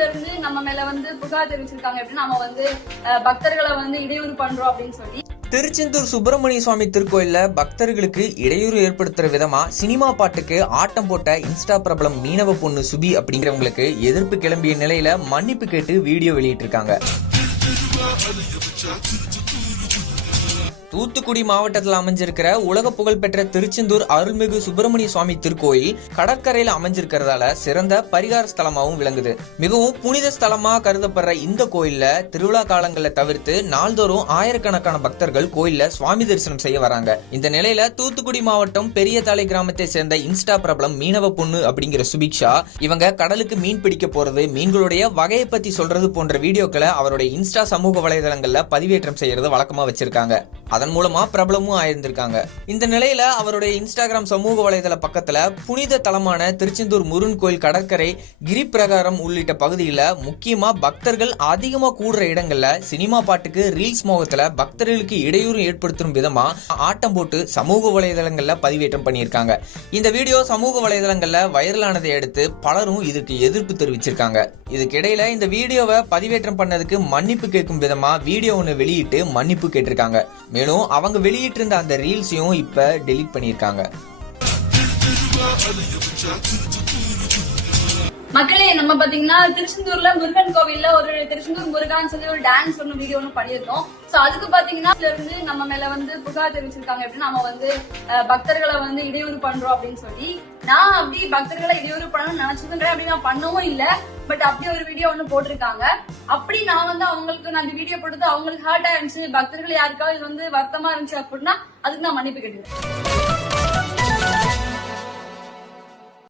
காலேஜ்ல இருந்து நம்ம மேல புகார் தெரிவிச்சிருக்காங்க எப்படின்னா நம்ம பக்தர்களை இடையூறு பண்றோம் அப்படின்னு சொல்லி. திருச்செந்தூர் சுப்பிரமணிய சுவாமி திருக்கோயில்ல பக்தர்களுக்கு இடையூறு ஏற்படுத்துற விதமா சினிமா பாட்டுக்கு ஆட்டம் போட்ட இன்ஸ்டா பிரபலம் மீனவ பொண்ணு சுபி அப்படிங்கிறவங்களுக்கு எதிர்ப்பு கிளம்பிய நிலையில மன்னிப்பு கேட்டு வீடியோ வெளியிட்டிருக்காங்க. தூத்துக்குடி மாவட்டத்தில் அமைஞ்சிருக்கிற உலக புகழ்பெற்ற திருச்செந்தூர் அருள்மிகு சுப்பிரமணிய சுவாமி திருக்கோயில் கடற்கரையில அமைஞ்சிருக்கிறதால சிறந்த பரிகார ஸ்தலமாகவும் விளங்குது. மிகவும் புனித ஸ்தலமா கருதப்படுற இந்த கோயில்ல திருவிழா காலங்களை தவிர்த்து நாள்தோறும் ஆயிரக்கணக்கான பக்தர்கள் கோயில்ல சுவாமி தரிசனம் செய்ய வராங்க. இந்த நிலையில தூத்துக்குடி மாவட்டம் பெரிய தாளை கிராமத்தை சேர்ந்த இன்ஸ்டா பிரபலம் மீனவ பொண்ணு அப்படிங்கிற சுபிக்ஷா இவங்க கடலுக்கு மீன் பிடிக்க போறது, மீன்களுடைய வகையை பத்தி சொல்றது போன்ற வீடியோக்களை அவருடைய இன்ஸ்டா சமூக வலைதளங்கள்ல பதிவேற்றம் செய்யறது வழக்கமா வச்சிருக்காங்க. அதன் மூலமா பிரபலமும் ஆயிருந்திருக்காங்க. இந்த நிலையில அவருடைய இன்ஸ்டாகிராம் சமூக வலைதள பக்கத்துல புனித தலமான திருச்செந்தூர் முருகன் கோயில் கடற்கரை கிரி பிரகாரம் உள்ளிட்ட பகுதியில முக்கியமா பக்தர்கள் அதிகமா கூடுற இடங்கள்ல சினிமா பாட்டுக்கு ரீல்ஸ் மோகத்துல பக்தர்களுக்கு இடையூறு ஏற்படுத்தும் விதமா ஆட்டம் போட்டு சமூக வலைதளங்கள்ல பதிவேற்றம் பண்ணியிருக்காங்க. இந்த வீடியோ சமூக வலைதளங்கள்ல வைரலானதை அடுத்து பலரும் இதுக்கு எதிர்ப்பு தெரிவிச்சிருக்காங்க. இதுக்கிடையில இந்த வீடியோவை பதிவேற்றம் பண்ணதுக்கு மன்னிப்பு கேட்கும் விதமா வீடியோ ஒன்னு வெளியிட்டு மன்னிப்பு கேட்டிருக்காங்க. மேலும் அவங்க வெளியிட்டு இருந்த அந்த ரீல்ஸையும் இப்ப டெலீட் பண்ணிருக்காங்க. மக்களே, நம்ம பாத்தீங்கன்னா திருச்செந்தூர்ல முருகன் கோவில்ல ஒரு திருச்செந்தூர் முருகான்னு சொல்லி ஒரு டான்ஸ் வீடியோ ஒன்று பண்ணியிருந்தோம். சோ அதுக்கு பாத்தீங்கன்னா இருந்து நம்ம மேல புகார் தெரிவிச்சிருக்காங்க எப்படின்னா நம்ம பக்தர்களை இடையூறு பண்றோம் அப்படின்னு சொல்லி. நான் அப்படி பக்தர்களை இடையூறு பண்ணணும்னு நினைச்சிருக்கேன், அப்படி நான் பண்ணவும் இல்ல. பட் அப்படி ஒரு வீடியோ ஒண்ணு போட்டிருக்காங்க. அப்படி நான் அவங்களுக்கு அந்த வீடியோ போட்டது அவங்களுக்கு ஹர்ட் ஆயிருந்துச்சு, பக்தர்கள் யாருக்காவது இது வருத்தமா இருந்துச்சு அப்படின்னா அதுக்கு நான் மன்னிப்பு கேட்டுக்கிறேன்.